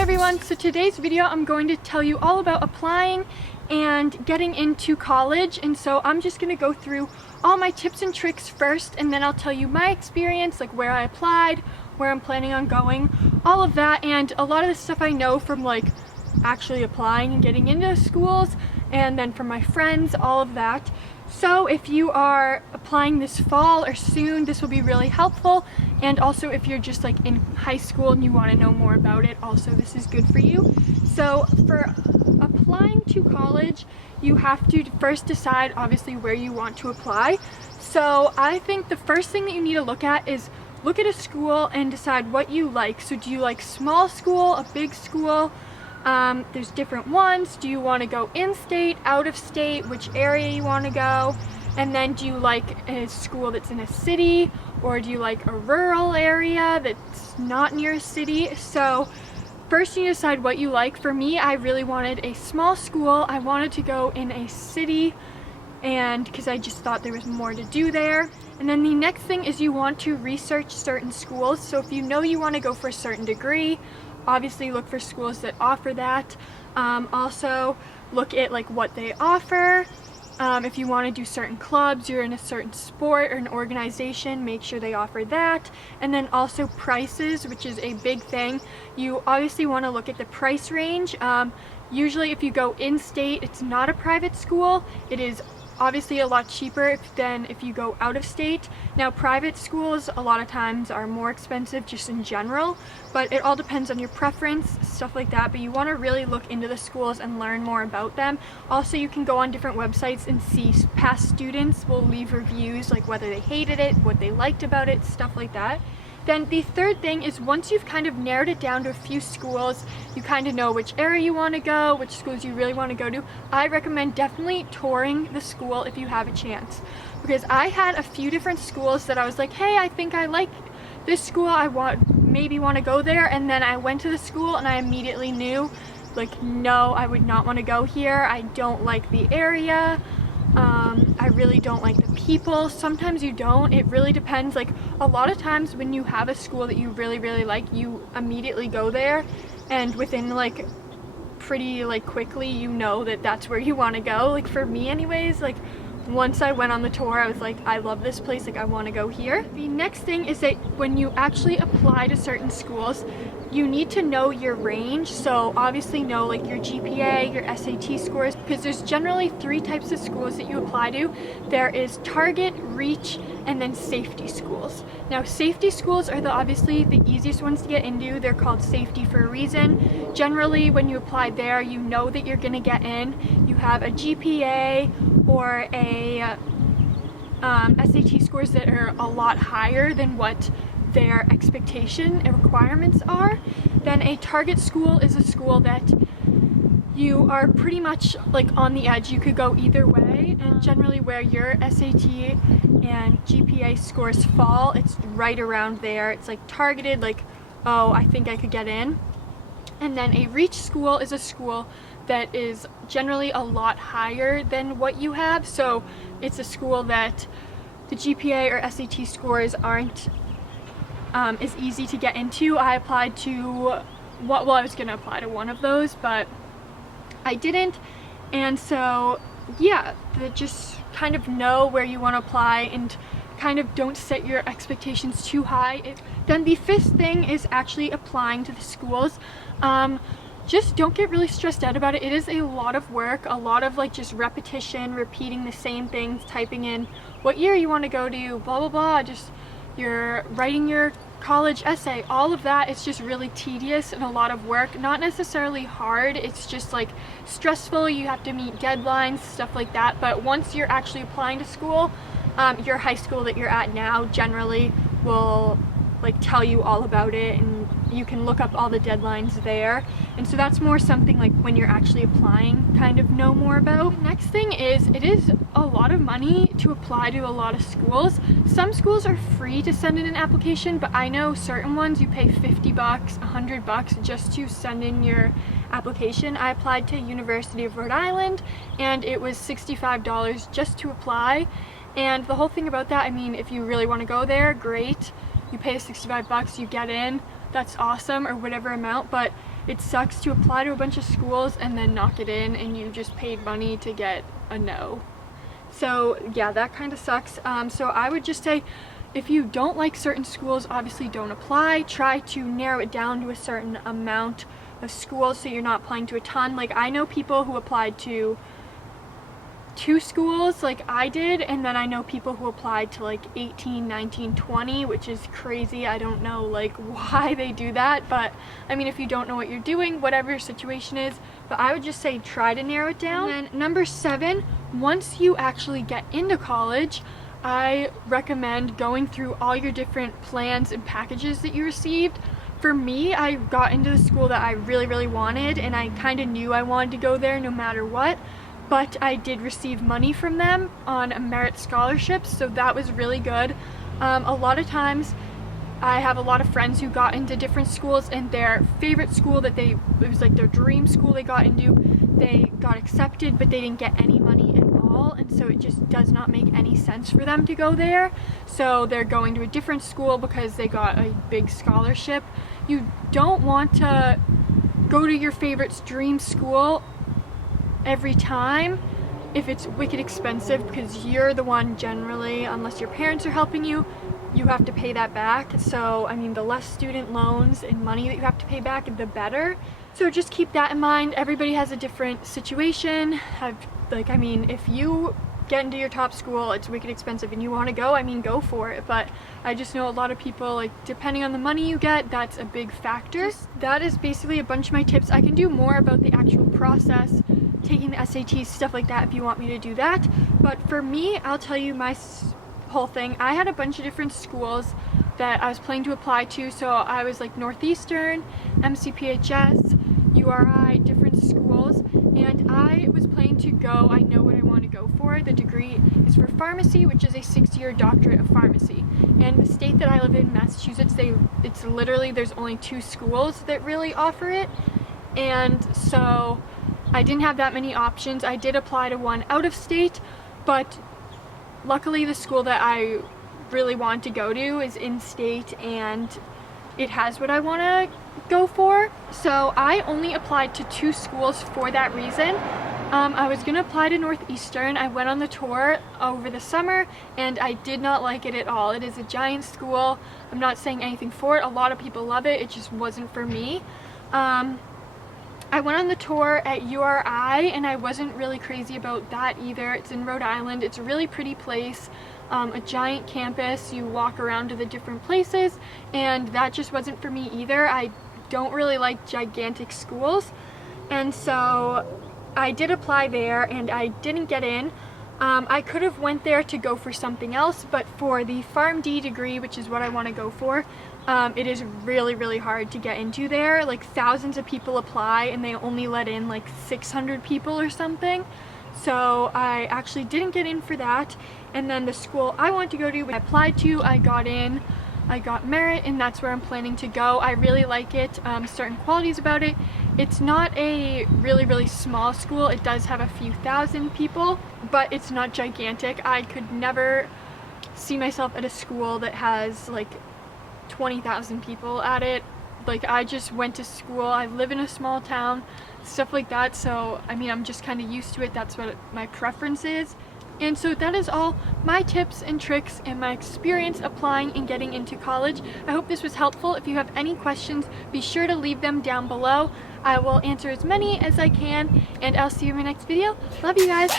everyone, so today's video I'm going to tell you all about applying and getting into college, and so I'm just going to go through all my tips and tricks first, and then I'll tell you my experience, like where I applied, where I'm planning on going, all of that, and a lot of the stuff I know from like actually applying and getting into schools, and then from my friends, all of that. So if you are applying this fall or soon, this will be really helpful. And also if you're just like in high school and you want to know more about it, also this is good for you. So for applying to college, you have to first decide obviously where you want to apply. So I think the first thing that you need to look at is look at a school and decide what you like. So do you like small school, a big school? There's different ones. Do you want to go in-state, out-of-state, which area you want to go? And then do you like a school that's in a city, or do you like a rural area that's not near a city? So first you decide what you like. For me, I really wanted a small school. I wanted to go in a city, and because I just thought there was more to do there. And then the next thing is you want to research certain schools. So if you know you want to go for a certain degree, obviously look for schools that offer that. Also look at like what they offer. If you want to do certain clubs, you're in a certain sport or an organization, make sure they offer that. And then also prices, which is a big thing. You obviously want to look at the price range. Usually if you go in-state, it's not a private school. It is obviously a lot cheaper than if you go out of state. Now private schools a lot of times are more expensive just in general, but it all depends on your preference, stuff like that. But you want to really look into the schools and learn more about them. Also, you can go on different websites and see past students will leave reviews, like whether they hated it, what they liked about it, stuff like that. Then the third thing is once you've kind of narrowed it down to a few schools, you kind of know which area you want to go, which schools you really want to go to, I recommend definitely touring the school if you have a chance. Because I had a few different schools that I was like, hey, I think I like this school, maybe want to go there, and then I went to the school and I immediately knew, like, no, I would not want to go here, I don't like the area. I really don't like the people. Sometimes you don't. It really depends. Like a lot of times when you have a school that you really like, you immediately go there, and within like pretty like quickly you know that that's where you want to go. Like for me anyways, like once I went on the tour I was like, I love this place, like I want to go here. The next thing is that when you actually apply to certain schools, you need to know your range. So obviously know like your GPA, your SAT scores, because there's generally 3 types of schools that you apply to. There is target, reach, and then safety schools. Now safety schools are obviously the easiest ones to get into. They're called safety for a reason. Generally when you apply there, you know that you're going to get in. You have a GPA or a SAT scores that are a lot higher than what their expectation and requirements are. Then a target school is a school that you are pretty much like on the edge. You could go either way, and generally where your SAT and GPA scores fall, it's right around there. It's like targeted, like, oh, I think I could get in. And then a reach school is a school that is generally a lot higher than what you have. So it's a school that the GPA or SAT scores aren't is easy to get into. I applied to, well, I was gonna apply to one of those, but I didn't. And so, yeah, just kind of know where you want to apply and kind of don't set your expectations too high. Then the 5th thing is actually applying to the schools. Just don't get really stressed out about it. It is a lot of work, a lot of like just repetition, repeating the same things, typing in what year you want to go to, blah blah blah, just you're writing your college essay, all of that. It's just really tedious and a lot of work. Not necessarily hard, it's just like stressful. You have to meet deadlines, stuff like that. But once you're actually applying to school, your high school that you're at now generally will like tell you all about it, and you can look up all the deadlines there. And so that's more something like when you're actually applying, kind of know more about. Next thing is, it is a lot of money to apply to a lot of schools. Some schools are free to send in an application, but I know certain ones you pay $50, $100 just to send in your application. I applied to University of Rhode Island and it was $65 just to apply. And the whole thing about that, I mean, if you really want to go there, great. you pay the 65 bucks, you get in, that's awesome, or whatever amount, but it sucks to apply to a bunch of schools and then not get in and you just paid money to get a no. So yeah, that kind of sucks. So I would just say, if you don't like certain schools, obviously don't apply. Try to narrow it down to a certain amount of schools so you're not applying to a ton. Like, I know people who applied to 2 schools like I did, and then I know people who applied to like 18, 19, 20, which is crazy. I don't know like why they do that, but I mean, if you don't know what you're doing, whatever your situation is, but I would just say try to narrow it down. And then number 7, once you actually get into college, I recommend going through all your different plans and packages that you received. For me, I got into the school that I really wanted, and I kind of knew I wanted to go there no matter what, but I did receive money from them on a merit scholarship, so that was really good. A lot of times I have a lot of friends who got into different schools, and their favorite school that it was like their dream school they got into, they got accepted but they didn't get any money at all, and so it just does not make any sense for them to go there. So they're going to a different school because they got a big scholarship. You don't want to go to your favorite's dream school every time if it's wicked expensive, because you're the one generally, unless your parents are helping you, you have to pay that back. So I mean, the less student loans and money that you have to pay back, the better. So just keep that in mind. Everybody has a different situation. I mean, if you get into your top school, it's wicked expensive and you want to go, I mean, go for it. But I just know a lot of people, like, depending on the money you get, that's a big factor. That is basically a bunch of my tips. I can do more about the actual process, taking the SATs, stuff like that, if you want me to do that. But for me, I'll tell you my whole thing. I had a bunch of different schools that I was planning to apply to. So I was like Northeastern, MCPHS, URI, different schools, and I was planning to go. I know what I want to go for. The degree is for pharmacy, which is a 6-year doctorate of pharmacy. And the state that I live in, Massachusetts, it's literally, there's only 2 schools that really offer it, and so I didn't have that many options. I did apply to one out of state, but luckily the school that I really want to go to is in state and it has what I want to go for. So I only applied to 2 schools for that reason. I was gonna apply to Northeastern. I went on the tour over the summer and I did not like it at all. It is a giant school. I'm not saying anything for it. A lot of people love it. It just wasn't for me. I went on the tour at URI and I wasn't really crazy about that either. It's in Rhode Island. It's a really pretty place, a giant campus. You walk around to the different places, and that just wasn't for me either. I don't really like gigantic schools, and so I did apply there and I didn't get in. I could have went there to go for something else, but for the PharmD degree, which is what I want to go for, it is really hard to get into there. Like, thousands of people apply and they only let in like 600 people or something. So I actually didn't get in for that. And then the school I want to go to, I applied to, I got in, I got merit, and that's where I'm planning to go. I really like it. Certain qualities about it. It's not a really small school. It does have a few thousand people, but it's not gigantic. I could never see myself at a school that has like 20,000 people at it. Like, I just went to school, I live in a small town, stuff like that, so I mean, I'm just kind of used to it. That's what my preference is. And so that is all my tips and tricks and my experience applying and getting into college. I hope this was helpful. If you have any questions, be sure to leave them down below. I will answer as many as I can, and I'll see you in my next video. Love you guys.